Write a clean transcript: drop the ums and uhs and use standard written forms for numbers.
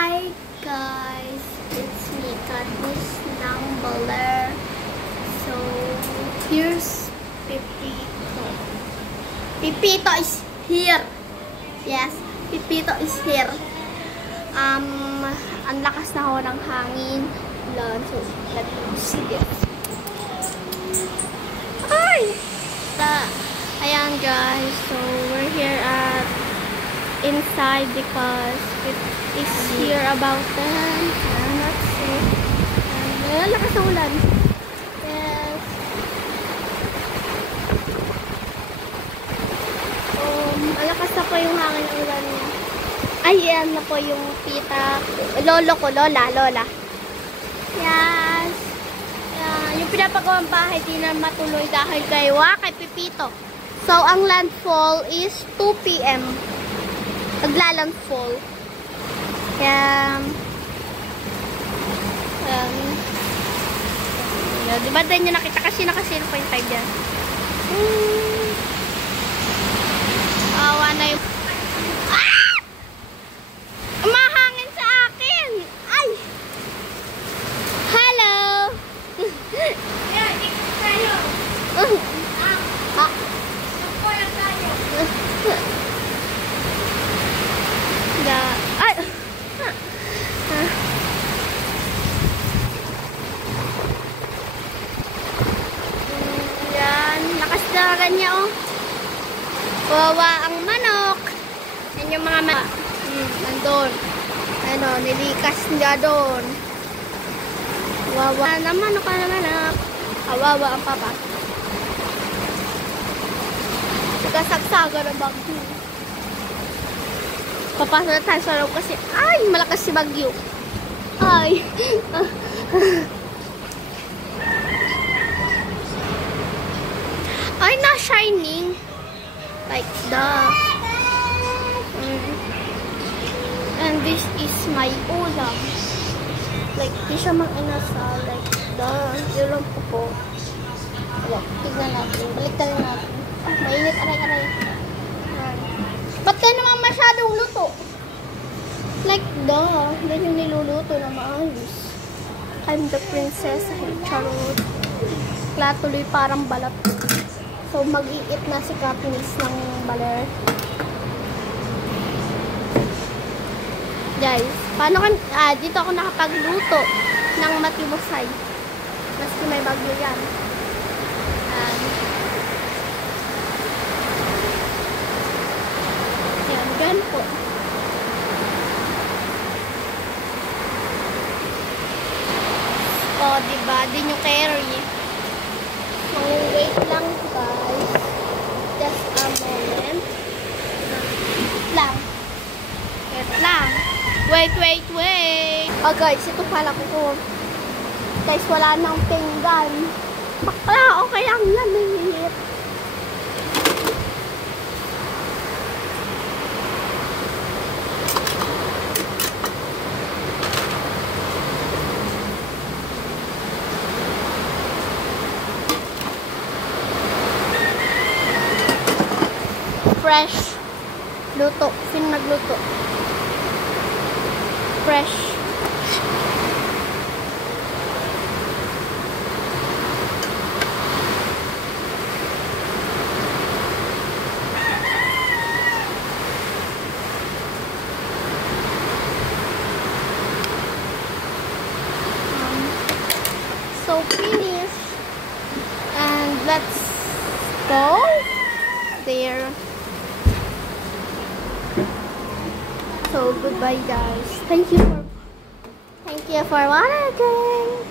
Hi guys, it's me, Katniss Baler. So here's Pipito. Pipito is here. Yes, Pipito is here. Ang lakas na ho ng hangin. So let me see it. Ay! Ayan guys, so we're here at inside because it is here about them. Let's see. Lakas ng ulan. Yes. Malakas na po yung hangin ng ulan niya. Ay, yan na po yung tita. Lolo ko, lola. Yes. Yung pinapagawang bahay di na matuloy dahil kay Pipito. So, ang landfall is 2 PM. Maglalandfall. Yan. Diba din nyo nakita kasi naka 0.5 yan. Awa na yung... Ah! Mahangin sa akin! Ay! Hello! Yeah, ikot tayo. Supoyan tayo. Ay! Yan, lakas na niya oh. Wawa ang manok. Yan yung mga manok. Nandun. Ano, nilikas niya doon. Wawa na manok na manok. Kawawa ang papa. Nagkasagsaga ng bagyo. Papasok na tayo sa loob kasi, ay, malakas si bagyo. Ay. Ay, na shining. Like the. And this is my ulam. Like, di siya mag-inasal. Like the. Ulam ko po. Like, tignan natin. Baliktad natin. Mainit, aray. Ba't ka naman masyadong luto? Like the. Yan yung niluluto na maayos. I'm the princess. Charot. Kaya tuloy parang balat. So, mag-iit na si Katniss ng Baler. Guys, paano kan dito ako nakapagluto ng matibusay. Maski may bagyo yan. Yan, gan po. O, diba? Di nyo carry. Wait lang guys. Just a moment. Wait lang. Wait. Oh guys, ito pala ko. Guys, wala nang pinggan. Bakla, okay lang yan. Mahihit. Fresh. Luto. Nagluto. Fresh. So finish. And let's go there. So goodbye guys. Thank you for watching.